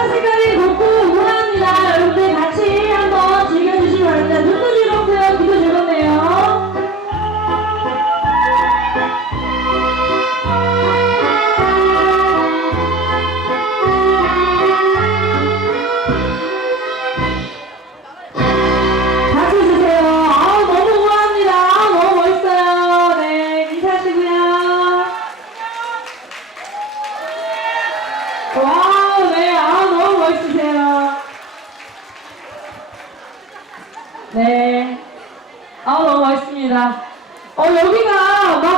everybody. 네. 아, 너무 멋있습니다. 어, 여기가 막